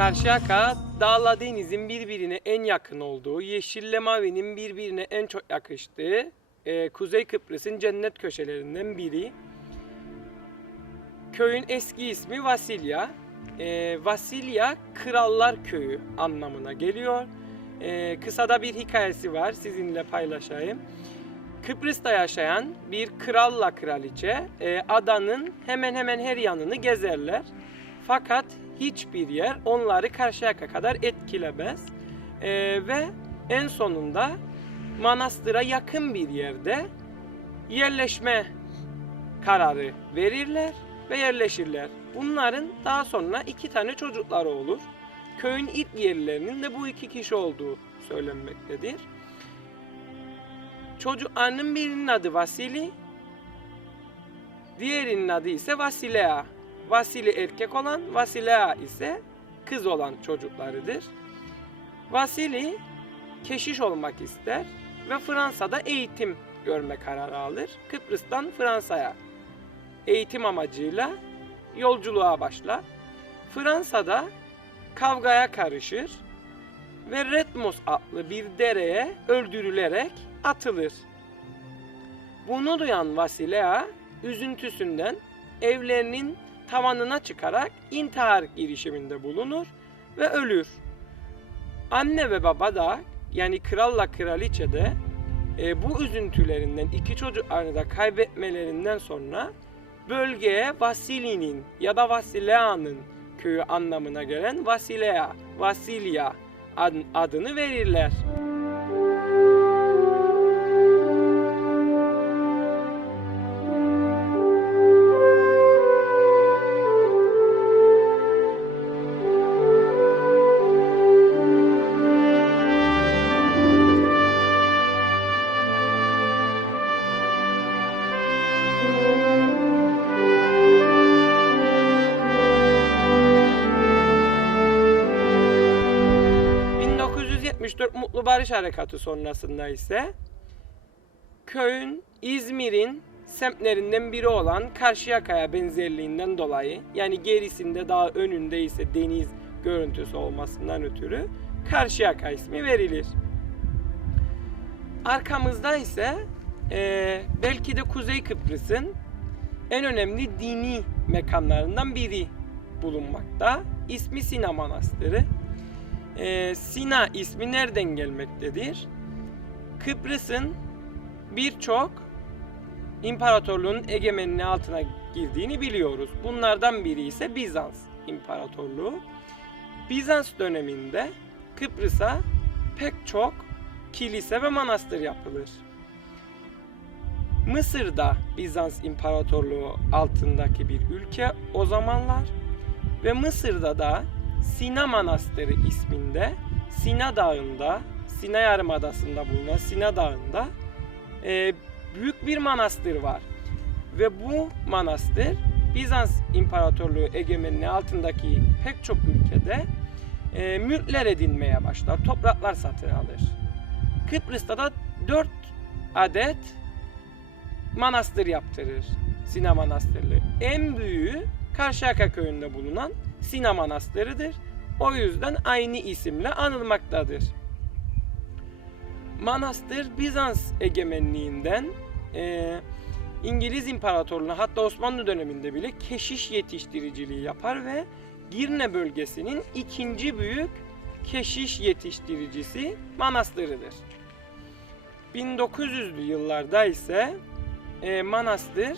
Karşıyaka, dağla denizin birbirine en yakın olduğu, yeşille mavinin birbirine en çok yakıştığı e, Kuzey Kıbrıs'ın cennet köşelerinden biri. Köyün eski ismi Vasilya. E, Vasilya Krallar Köyü anlamına geliyor. E, kısada bir hikayesi var sizinle paylaşayım. Kıbrıs'ta yaşayan bir kralla kraliçe e, adanın hemen hemen her yanını gezerler. Fakat hiçbir yer onları Karşıyaka kadar etkilemez. E, ve en sonunda manastıra yakın bir yerde yerleşme kararı verirler ve yerleşirler. Bunların daha sonra iki tane çocukları olur. Köyün ilk yerlilerinin de bu iki kişi olduğu söylenmektedir. Çocuklarının birinin adı Vasili, diğerinin adı ise Vasilea. Vasili erkek olan, Vasilea ise kız olan çocuklarıdır. Vasili keşiş olmak ister ve Fransa'da eğitim görme kararı alır. Kıbrıs'tan Fransa'ya eğitim amacıyla yolculuğa başlar. Fransa'da kavgaya karışır ve Redmos adlı bir dereye öldürülerek atılır. Bunu duyan Vasilea üzüntüsünden evlerinin tavanına çıkarak intihar girişiminde bulunur ve ölür. Anne ve baba da yani kralla kraliçe de e, bu üzüntülerinden iki çocuklarını da kaybetmelerinden sonra bölgeye Vasili'nin ya da Vasilea'nın köyü anlamına gelen Vasilea, Vasilya ad- adını verirler. ...1974 Mutlu Barış Harekatı sonrasında ise... ...köyün İzmir'in semtlerinden biri olan Karşıyaka'ya benzerliğinden dolayı... ...yani gerisinde daha önünde ise deniz görüntüsü olmasından ötürü... ...Karşıyaka ismi verilir. Arkamızda ise... eee, ...belki de Kuzey Kıbrıs'ın... ...en önemli dini mekanlarından biri bulunmakta. İsmi Sina Manastırı. Ee, Sina ismi nereden gelmektedir? Kıbrıs'ın birçok imparatorluğun egemenliği altına girdiğini biliyoruz. Bunlardan biri ise Bizans İmparatorluğu. Bizans döneminde Kıbrıs'a pek çok kilise ve manastır yapılır. Mısır'da Bizans İmparatorluğu altındaki bir ülke o zamanlar ve Mısır'da da Sina Manastırı isminde Sina Dağı'nda, Sina Yarımadası'nda bulunan Sina Dağı'nda e, büyük bir manastır var. Ve bu manastır Bizans İmparatorluğu egemenliği altındaki pek çok ülkede e, mülkler edinmeye başlar, topraklar satın alır. Kıbrıs'ta da 4 adet manastır yaptırır. Sina Manastırı. En büyüğü Karşıyaka köyünde bulunan Sina Manastırı'dır. O yüzden aynı isimle anılmaktadır. Manastır Bizans egemenliğinden eee, İngiliz İmparatorluğu'na hatta Osmanlı döneminde bile keşiş yetiştiriciliği yapar ve Girne bölgesinin ikinci büyük keşiş yetiştiricisi manastırıdır. 1900'lü yıllarda ise e, manastır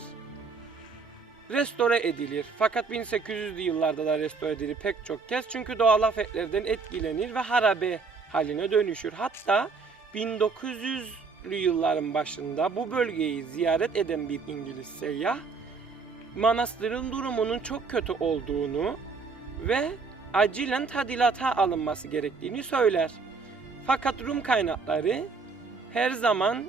restore edilir. Fakat 1800'lü yıllarda da restore edilir pek çok kez. Çünkü doğal afetlerden etkilenir ve harabe haline dönüşür. Hatta 1900'lü yılların başında bu bölgeyi ziyaret eden bir İngiliz seyyah manastırın durumunun çok kötü olduğunu ve acilen tadilata alınması gerektiğini söyler. Fakat Rum kaynakları her zaman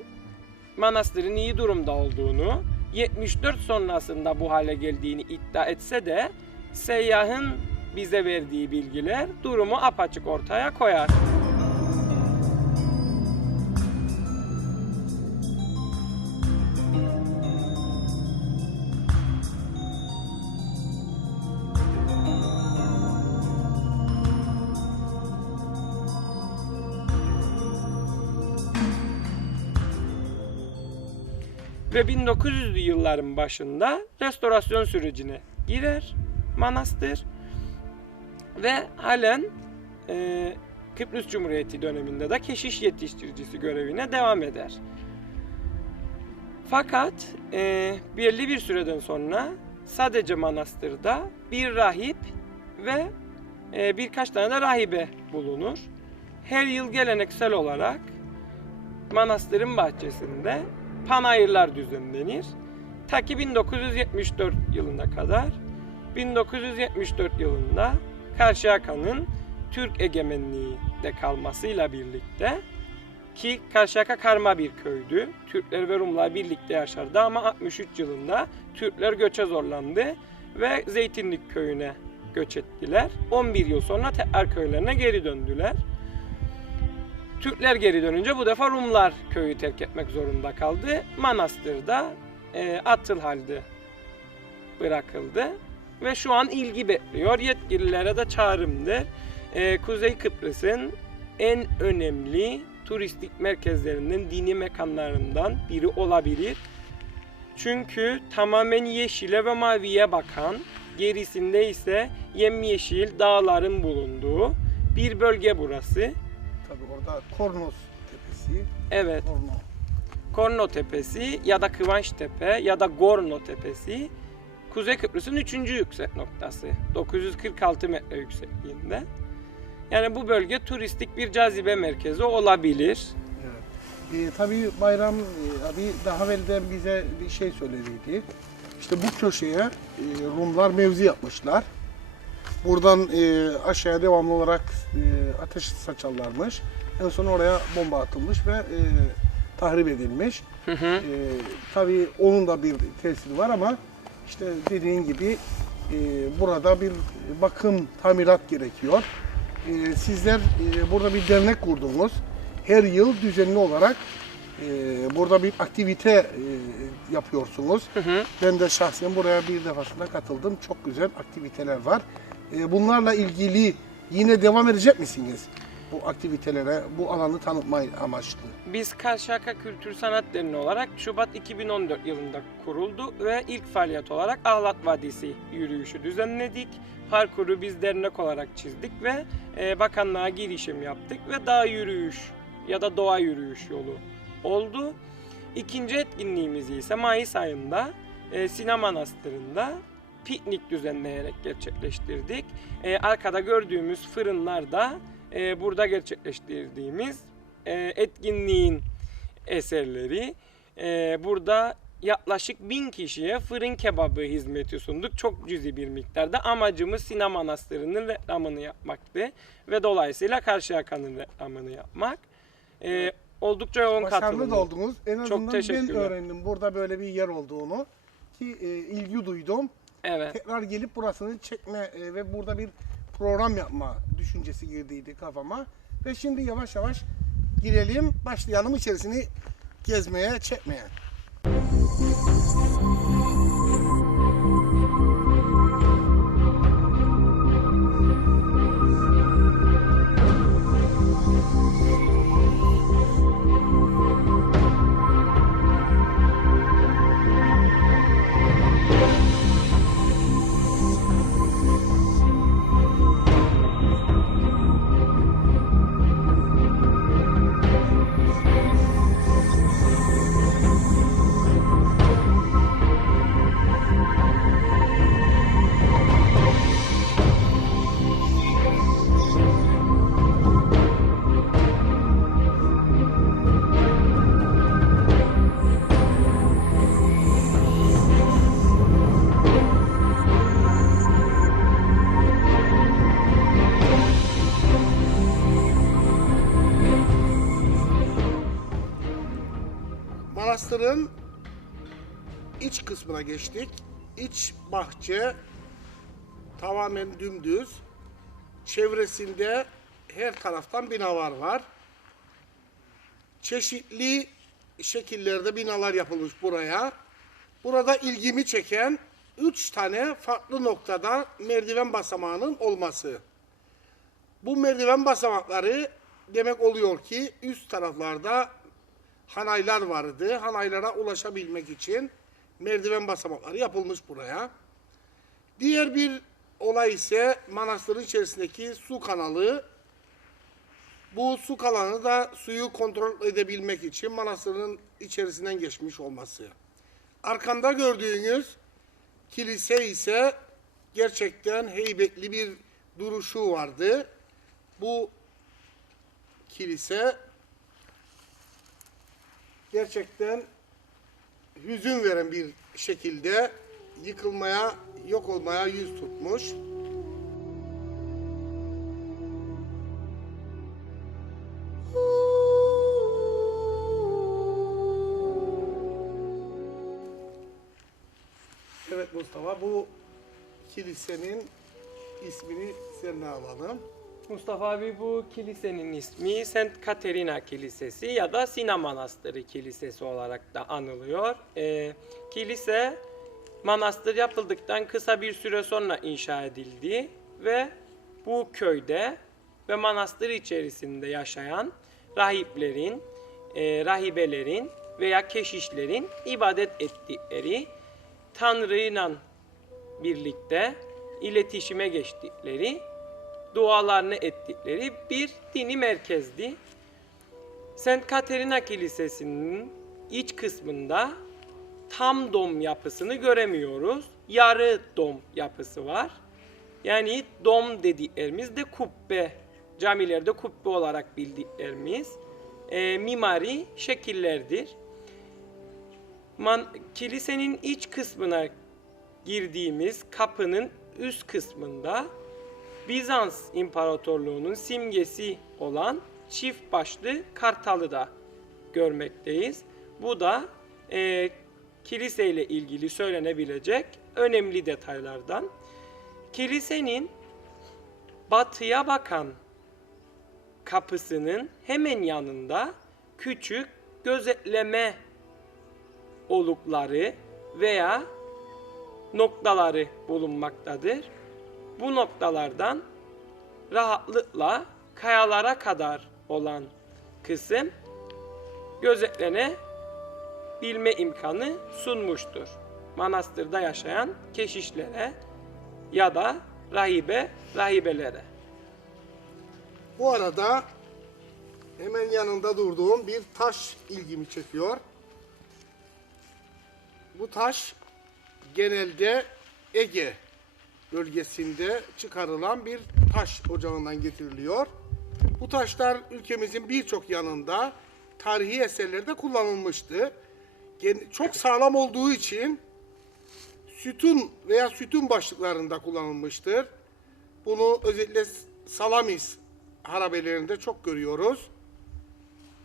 manastırın iyi durumda olduğunu, 74 sonrasında bu hale geldiğini iddia etse de seyyahın bize verdiği bilgiler durumu apaçık ortaya koyar. Ve 1900'lü yılların başında restorasyon sürecine girer manastır. Ve halen e, Kıbrıs Cumhuriyeti döneminde de keşiş yetiştiricisi görevine devam eder. Fakat e, belli bir süreden sonra sadece manastırda bir rahip ve e, birkaç tane de rahibe bulunur. Her yıl geleneksel olarak manastırın bahçesinde panayırlar düzenlenir. Ta ki 1974 yılına kadar 1974 yılında Karşıyaka'nın Türk egemenliği de kalmasıyla birlikte ki Karşıyaka karma bir köydü. Türkler ve Rumlar birlikte yaşardı ama 63 yılında Türkler göçe zorlandı ve Zeytinlik köyüne göç ettiler. 11 yıl sonra tekrar köylerine geri döndüler. Türkler geri dönünce bu defa Rumlar köyü terk etmek zorunda kaldı. Manastırda e, atıl halde bırakıldı ve şu an ilgi bekliyor. Yetkililere de çağrımdır. E, Kuzey Kıbrıs'ın en önemli turistik merkezlerinden, dini mekanlarından biri olabilir. Çünkü tamamen yeşile ve maviye bakan, gerisinde ise yemyeşil dağların bulunduğu bir bölge burası. Tabii orada Kornos Tepesi. Evet, Korno. Korno Tepesi ya da Kıvanç Tepe ya da Gorno Tepesi Kuzey Kıbrıs'ın üçüncü yüksek noktası. 946 metre yüksekliğinde. Yani bu bölge turistik bir cazibe merkezi olabilir. Evet. Ee, tabii Bayram e, abi daha evvelden bize bir şey söylediydi. İşte bu köşeye e, Rumlar mevzi yapmışlar. Buradan e, aşağıya devamlı olarak e, ateş saçarlarmış. En son oraya bomba atılmış ve e, tahrip edilmiş. Hı hı. E, tabii onun da bir tesiri var ama işte dediğin gibi e, burada bir bakım, tamirat gerekiyor. E, sizler e, burada bir dernek kurdunuz. Her yıl düzenli olarak e, burada bir aktivite e, yapıyorsunuz. Hı hı. Ben de şahsen buraya bir defasında katıldım. Çok güzel aktiviteler var. E, bunlarla ilgili yine devam edecek misiniz? Bu aktivitelere, bu alanı tanıtma amaçlı. Biz Karşıyaka Kültür Sanat Derneği olarak Şubat 2014 yılında kuruldu ve ilk faaliyet olarak Ahlat Vadisi yürüyüşü düzenledik. Parkuru biz dernek olarak çizdik ve e, bakanlığa girişim yaptık ve dağ yürüyüş ya da doğa yürüyüş yolu oldu. İkinci etkinliğimizi ise Mayıs ayında e, Sina Manastırı'nda piknik düzenleyerek gerçekleştirdik. E, arkada gördüğümüz fırınlarda e, burada gerçekleştirdiğimiz e, etkinliğin eserleri. E, burada yaklaşık bin kişiye fırın kebabı hizmeti sunduk. Çok cüzi bir miktarda. Amacımız Sina Manastırı'nın reklamını yapmaktı. Ve dolayısıyla Karşıyaka'nın reklamını yapmak. E, oldukça yoğun Başarılı da oldunuz. En Çok azından ben teşekkürler. öğrendim burada böyle bir yer olduğunu. Ki e, ilgi duydum. Evet. Tekrar gelip burasını çekme e, ve burada bir program yapma düşüncesi girdiydi kafama. Ve şimdi yavaş yavaş girelim, başlayalım içerisini gezmeye, çekmeye. Manastırın iç kısmına geçtik. İç bahçe tamamen dümdüz. Çevresinde her taraftan binalar var. Çeşitli şekillerde binalar yapılmış buraya. Burada ilgimi çeken üç tane farklı noktada merdiven basamağının olması. Bu merdiven basamakları demek oluyor ki üst taraflarda hanaylar vardı. Hanaylara ulaşabilmek için merdiven basamakları yapılmış buraya. Diğer bir olay ise manastırın içerisindeki su kanalı. Bu su kanalı da suyu kontrol edebilmek için manastırın içerisinden geçmiş olması. Arkamda gördüğünüz kilise ise gerçekten heybetli bir duruşu vardı. Bu kilise gerçekten hüzün veren bir şekilde yıkılmaya, yok olmaya yüz tutmuş. Evet Mustafa bu kilisenin ismini seninle alalım. Mustafa abi bu kilisenin ismi St. Katerina Kilisesi ya da Sina Manastırı Kilisesi olarak da anılıyor. Ee, kilise manastır yapıldıktan kısa bir süre sonra inşa edildi ve bu köyde ve manastır içerisinde yaşayan rahiplerin, e, rahibelerin veya keşişlerin ibadet ettikleri Tanrı'yla birlikte iletişime geçtikleri, dualarını ettikleri bir dini merkezdi. St. Katerina Kilisesi'nin iç kısmında tam dom yapısını göremiyoruz. Yarı dom yapısı var. Yani dom dediklerimiz de kubbe, camilerde kubbe olarak bildiklerimiz e, mimari şekillerdir. Man, kilisenin iç kısmına girdiğimiz kapının üst kısmında Bizans İmparatorluğu'nun simgesi olan çift başlı kartalı da görmekteyiz. Bu da e, kilise ile ilgili söylenebilecek önemli detaylardan. Kilisenin batıya bakan kapısının hemen yanında küçük gözetleme olukları veya noktaları bulunmaktadır. Bu noktalardan rahatlıkla kayalara kadar olan kısım gözetlenebilme imkanı sunmuştur. Manastırda yaşayan keşişlere ya da rahibe rahibelere. Bu arada hemen yanında durduğum bir taş ilgimi çekiyor. Bu taş genelde Ege bölgesinde çıkarılan bir taş ocağından getiriliyor. Bu taşlar ülkemizin birçok yanında tarihi eserlerde kullanılmıştı. Çok sağlam olduğu için sütun veya sütun başlıklarında kullanılmıştır. Bunu özellikle Salamis harabelerinde çok görüyoruz.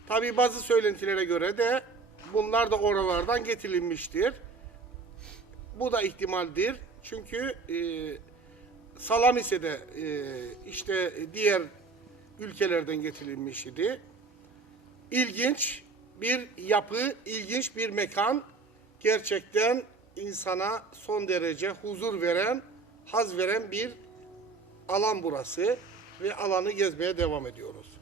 Tabi bazı söylentilere göre de bunlar da oralardan getirilmiştir. Bu da ihtimaldir. Çünkü e, Salamis'e de e, işte diğer ülkelerden getirilmiş idi. İlginç bir yapı, ilginç bir mekan. Gerçekten insana son derece huzur veren, haz veren bir alan burası ve alanı gezmeye devam ediyoruz.